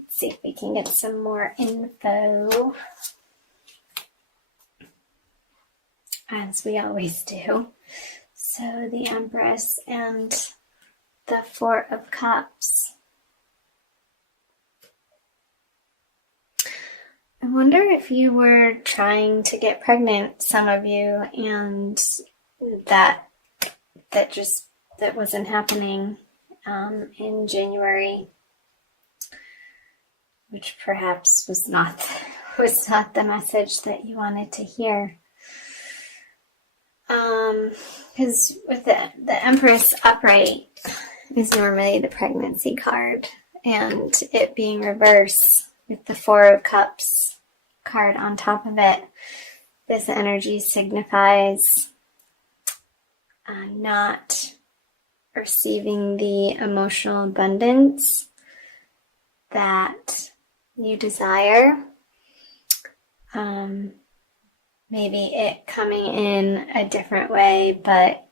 Let's see if we can get some more info, as we always do. So the Empress and the Four of Cups. I wonder if you were trying to get pregnant, some of you, and that wasn't happening in January, which perhaps was not the message that you wanted to hear. Because with the Empress upright is normally the pregnancy card, and it being reverse with the Four of Cups card on top of it, this energy signifies not receiving the emotional abundance that you desire. Maybe it coming in a different way, but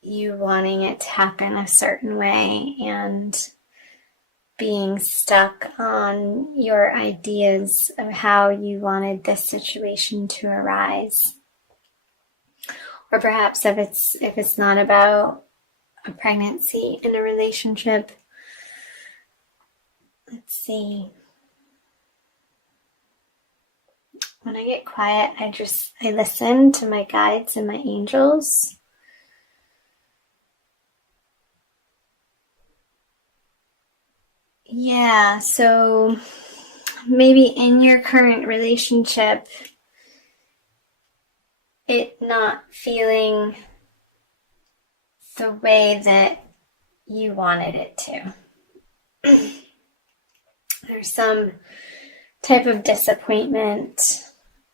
you wanting it to happen a certain way and being stuck on your ideas of how you wanted this situation to arise. Or perhaps if it's not about a pregnancy in a relationship. Let's see. When I get quiet, I listen to my guides and my angels. Yeah, so maybe in your current relationship, it not feeling the way that you wanted it to. There's some type of disappointment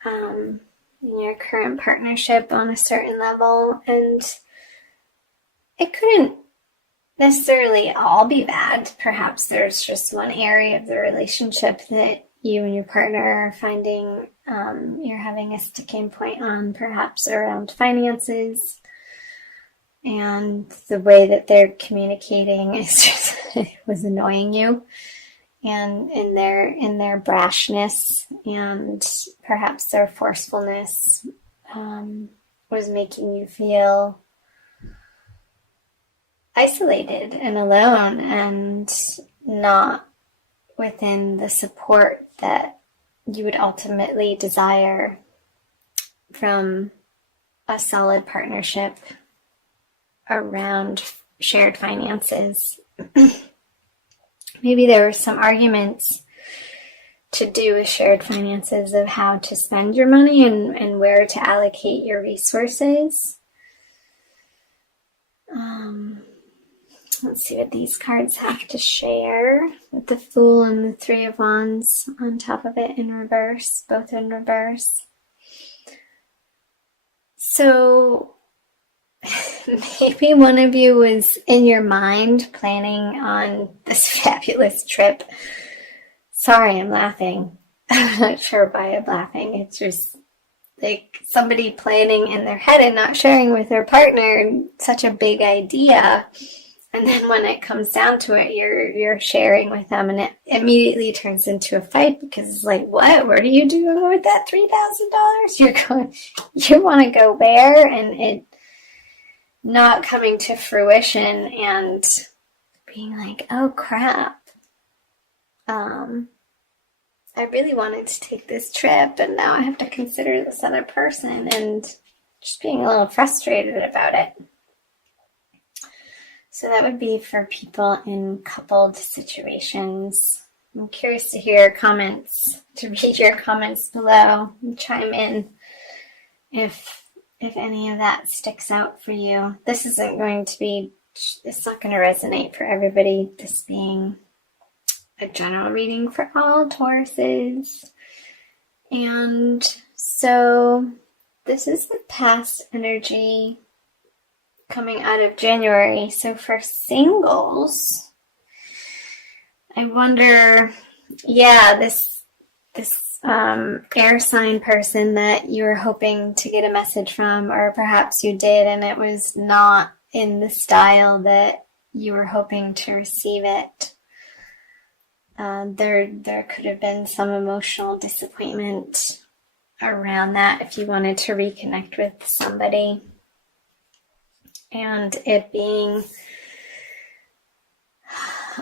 in your current partnership on a certain level, and it couldn't necessarily all be bad. Perhaps there's just one area of the relationship that you and your partner are finding you're having a sticking point on, perhaps around finances, and the way that they're communicating is just was annoying you, and in their brashness and perhaps their forcefulness was making you feel isolated and alone and not within the support that you would ultimately desire from a solid partnership around shared finances. Maybe there were some arguments to do with shared finances of how to spend your money and where to allocate your resources. Let's see what these cards have to share with the Fool and the Three of Wands on top of it in reverse, both in reverse. So maybe one of you was in your mind planning on this fabulous trip. Sorry, I'm laughing. I'm not sure why I'm laughing. It's just like somebody planning in their head and not sharing with their partner such a big idea. And then when it comes down to it, you're sharing with them, and it immediately turns into a fight because it's like, what are you doing with that $3,000? You want to go where? And it not coming to fruition and being like, oh crap. I really wanted to take this trip, and now I have to consider this other person, and just being a little frustrated about it. So that would be for people in coupled situations. I'm curious to hear comments, to read your comments below and chime in if any of that sticks out for you. This isn't going to be, it's not going to resonate for everybody, this being a general reading for all Tauruses. And so this is the past energy coming out of January. So for singles, I wonder, this air sign person that you were hoping to get a message from, or perhaps you did and it was not in the style that you were hoping to receive it. There could have been some emotional disappointment around that if you wanted to reconnect with somebody. And it being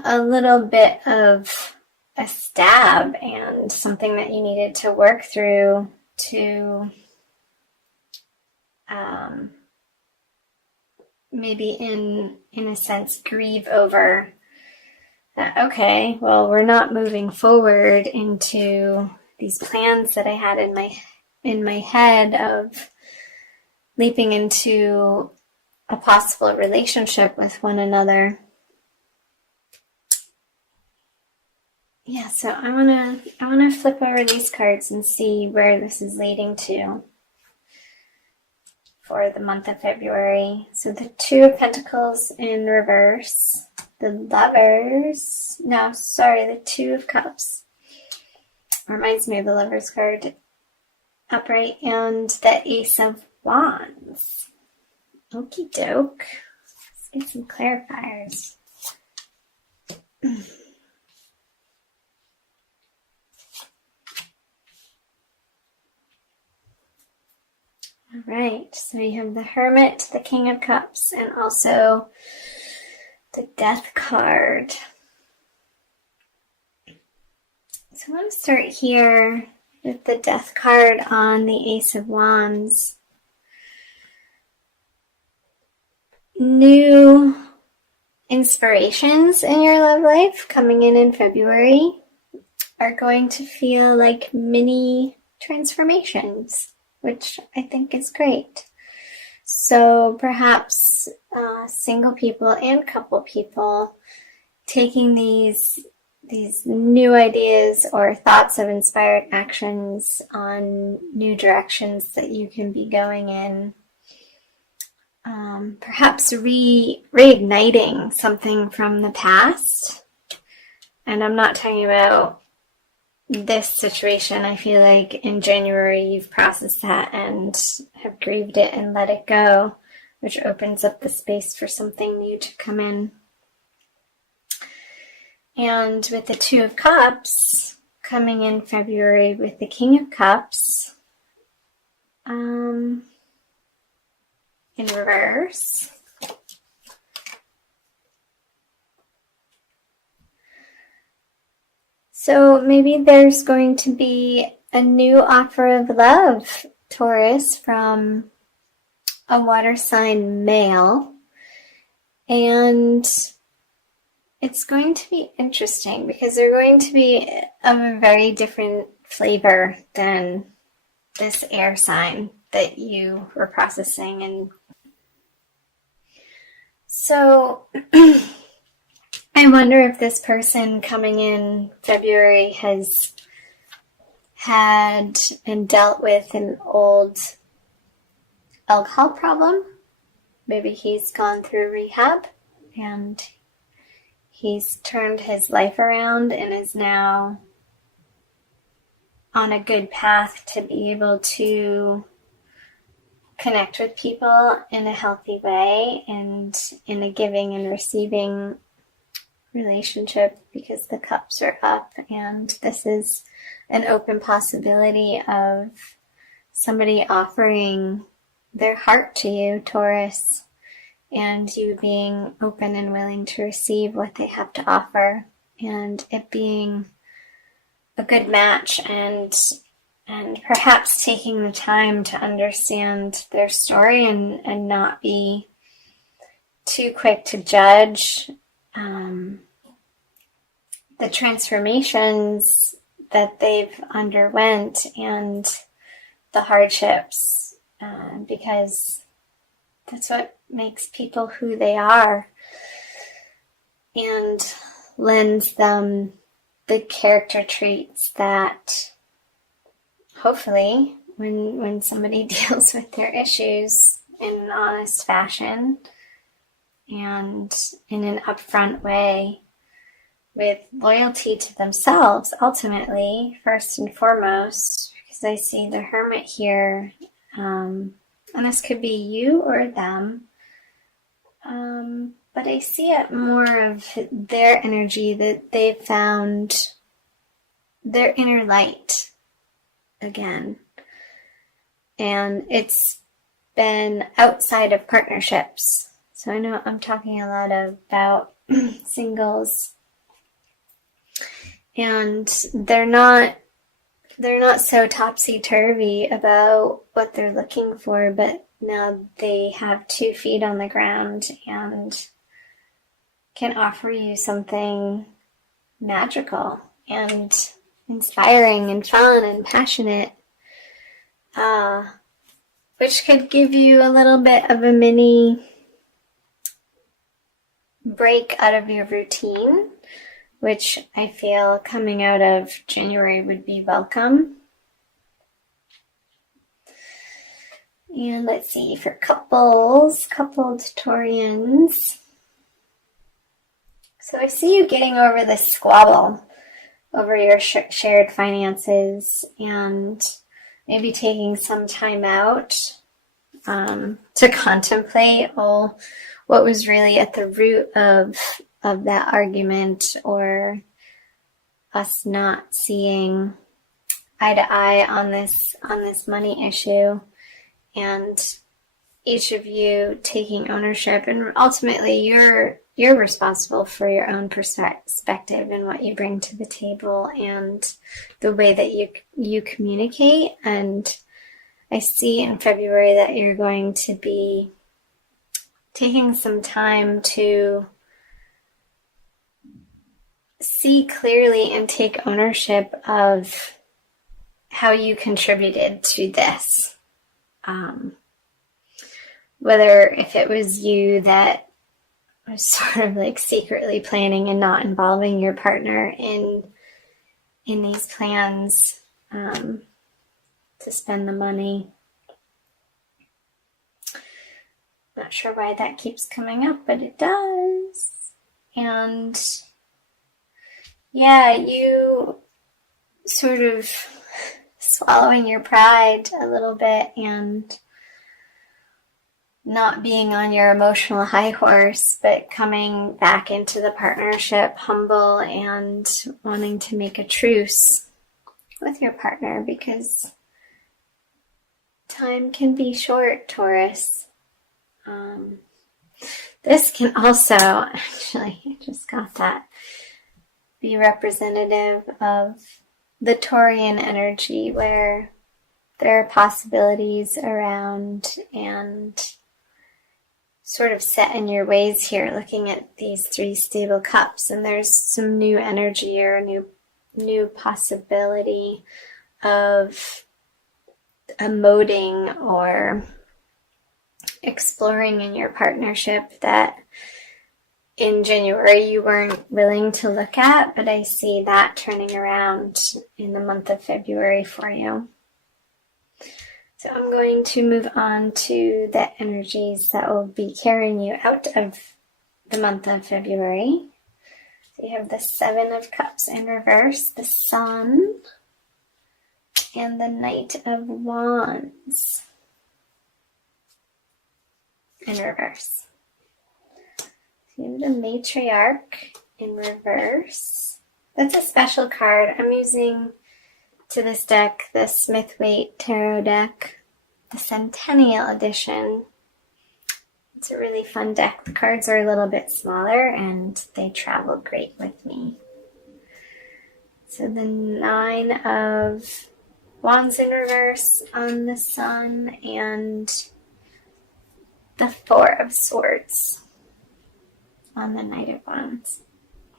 a little bit of a stab and something that you needed to work through to maybe in a sense grieve over that. Okay, well, we're not moving forward into these plans that I had in my head of leaping into a possible relationship with one another. Yeah, so I wanna flip over these cards and see where this is leading to for the month of February. So the Two of Pentacles in reverse, the Two of Cups. Reminds me of the Lovers card upright, and the Ace of Wands. Okie doke. Let's get some clarifiers. All right, so you have the Hermit, the King of Cups, and also the Death card. So I want to start here with the Death card on the Ace of Wands. New inspirations in your love life coming in February are going to feel like mini transformations, which I think is great. So perhaps single people and couple people taking these new ideas or thoughts of inspired actions on new directions that you can be going in. Perhaps reigniting something from the past. And I'm not talking about this situation. I feel like in January you've processed that and have grieved it and let it go, which opens up the space for something new to come in. And with the Two of Cups coming in February with the King of Cups in reverse. So maybe there's going to be a new offer of love, Taurus, from a water sign male. And it's going to be interesting because they're going to be of a very different flavor than this air sign that you were processing. And so I wonder if this person coming in February has had and dealt with an old alcohol problem. Maybe he's gone through rehab and he's turned his life around and is now on a good path to be able to connect with people in a healthy way and in a giving and receiving relationship, because the cups are up and this is an open possibility of somebody offering their heart to you, Taurus, and you being open and willing to receive what they have to offer, and it being a good match, and perhaps taking the time to understand their story and not be too quick to judge the transformations that they've underwent and the hardships, because that's what makes people who they are and lends them the character traits that hopefully when somebody deals with their issues in an honest fashion and in an upfront way with loyalty to themselves, ultimately, first and foremost, because I see the Hermit here, and this could be you or them, but I see it more of their energy that they've found their inner light again. And it's been outside of partnerships. So I know I'm talking a lot about singles. And they're not so topsy-turvy about what they're looking for, but now they have 2 feet on the ground and can offer you something magical and inspiring and fun and passionate, which could give you a little bit of a mini break out of your routine, which I feel coming out of January would be welcome. And let's see, for coupled Taurians. So I see you getting over this squabble over your shared finances and maybe taking some time out to contemplate what was really at the root of that argument, or us not seeing eye to eye on this money issue, and each of you taking ownership. And ultimately you're responsible for your own perspective and what you bring to the table and the way that you communicate. And I see in February that you're going to be taking some time to see clearly and take ownership of how you contributed to this. Whether if it was you that was sort of like secretly planning and not involving your partner in these plans to spend the money. Not sure why that keeps coming up, but it does. And yeah, you sort of swallowing your pride a little bit and not being on your emotional high horse, but coming back into the partnership humble and wanting to make a truce with your partner, because time can be short, Taurus. This can also, actually, I just got that, be representative of the Taurian energy, where there are possibilities around and sort of set in your ways here, looking at these 3 stable cups, and there's some new energy or a new possibility of emoting or exploring in your partnership that in January you weren't willing to look at, but I see that turning around in the month of February for you. So I'm going to move on to the energies that will be carrying you out of the month of February. So you have the 7 of Cups in reverse, the Sun, and the Knight of Wands in reverse. So you have the Matriarch in reverse. That's a special card. I'm using to this deck the Smith-Waite Tarot deck, the Centennial Edition. It's a really fun deck. The cards are a little bit smaller and they travel great with me. So the 9 of Wands in reverse on the Sun, and the 4 of Swords on the Knight of Wands.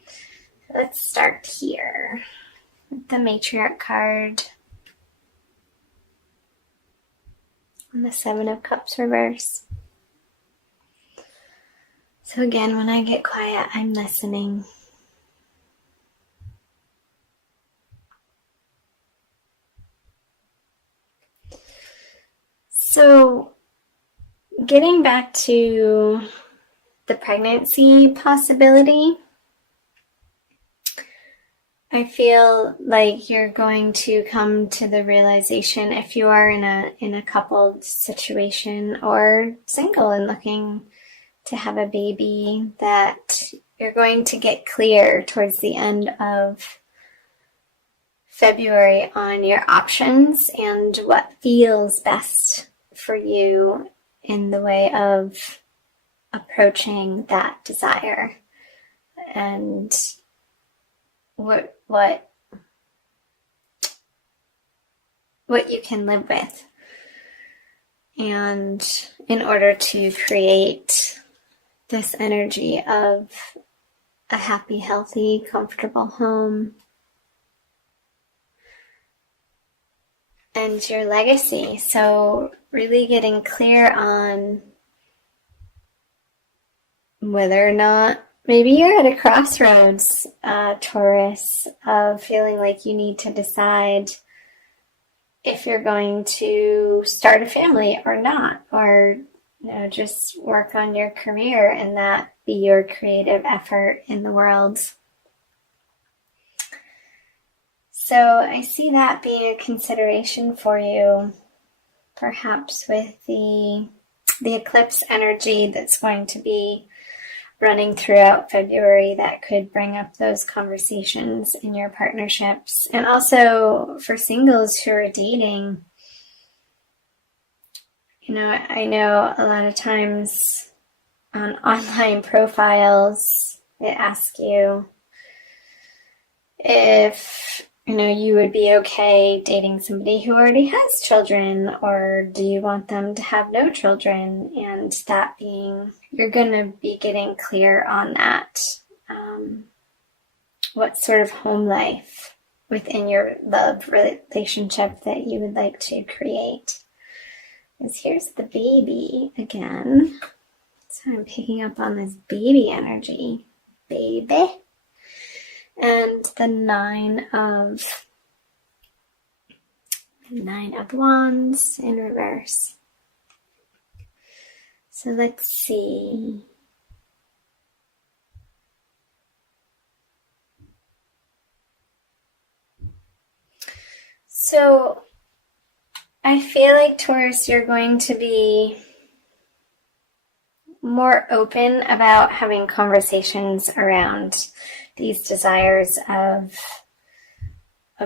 So let's start here with the Matriarch card and the 7 of Cups reverse. So again, when I get quiet, I'm listening. So getting back to the pregnancy possibility, I feel like you're going to come to the realization, if you are in a coupled situation or single and looking to have a baby, that you're going to get clear towards the end of February on your options and what feels best for you in the way of approaching that desire, and what you can live with. And in order to create this energy of a happy, healthy, comfortable home and your legacy. So really getting clear on whether or not maybe you're at a crossroads, Taurus, of feeling like you need to decide if you're going to start a family or not, or just work on your career and that be your creative effort in the world. So I see that being a consideration for you, perhaps with the eclipse energy that's going to be running throughout February. That could bring up those conversations in your partnerships. And also for singles who are dating, I know a lot of times on online profiles, it asks you if you would be okay dating somebody who already has children, or do you want them to have no children? And that being, you're going to be getting clear on that. What sort of home life within your love relationship that you would like to create. Because here's the baby again. So I'm picking up on this baby energy. Baby. And the Nine of Wands in reverse. So let's see. So I feel like, Taurus, you're going to be more open about having conversations around these desires of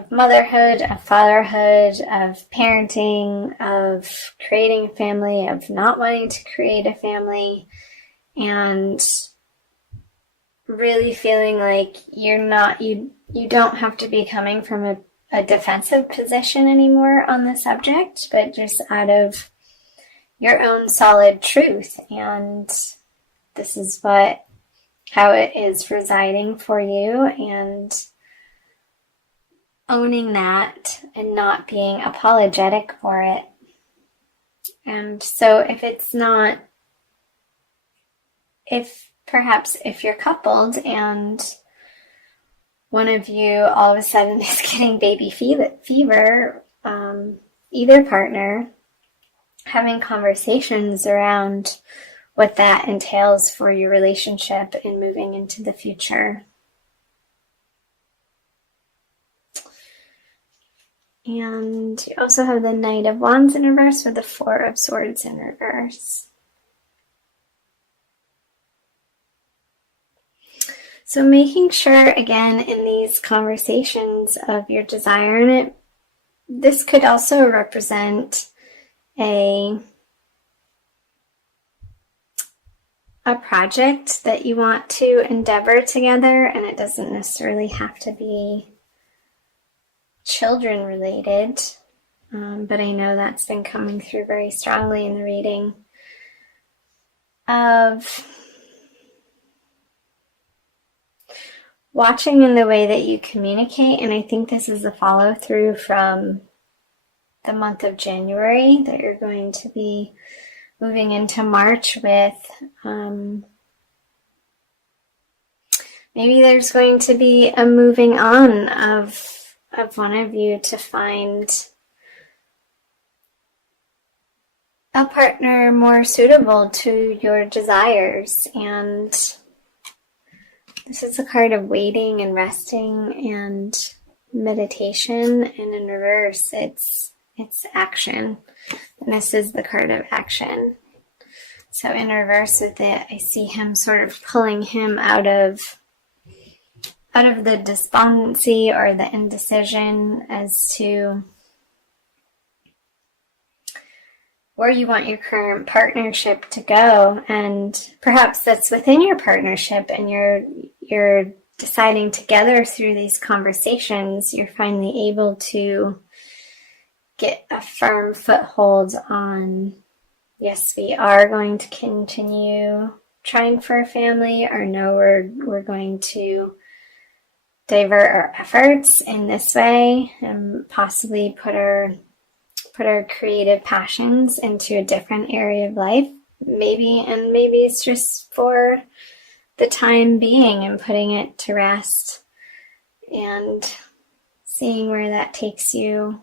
motherhood, of fatherhood, of parenting, of creating a family, of not wanting to create a family, and really feeling like you don't have to be coming from a defensive position anymore on the subject, but just out of your own solid truth. And this is how it is residing for you, and owning that and not being apologetic for it. And so if you're coupled and one of you all of a sudden is getting baby fever, either partner, having conversations around what that entails for your relationship and moving into the future. And you also have the Knight of Wands in reverse with the Four of Swords in reverse. So making sure, again, in these conversations of your desire, and this could also represent a project that you want to endeavor together, and it doesn't necessarily have to be children related, but I know that's been coming through very strongly in the reading, of watching in the way that you communicate. And I think this is a follow through from the month of January that you're going to be moving into March with. Maybe there's going to be a moving on of one of you to find a partner more suitable to your desires. And this is a card of waiting and resting and meditation, and in reverse it's action. And this is the card of action. So in reverse with it, I see him sort of pulling him out of out of the despondency or the indecision as to where you want your current partnership to go. And perhaps that's within your partnership, and you're deciding together through these conversations, you're finally able to get a firm foothold on, yes, we are going to continue trying for a family, or no, we're going to divert our efforts in this way and possibly put our creative passions into a different area of life. Maybe it's just for the time being and putting it to rest and seeing where that takes you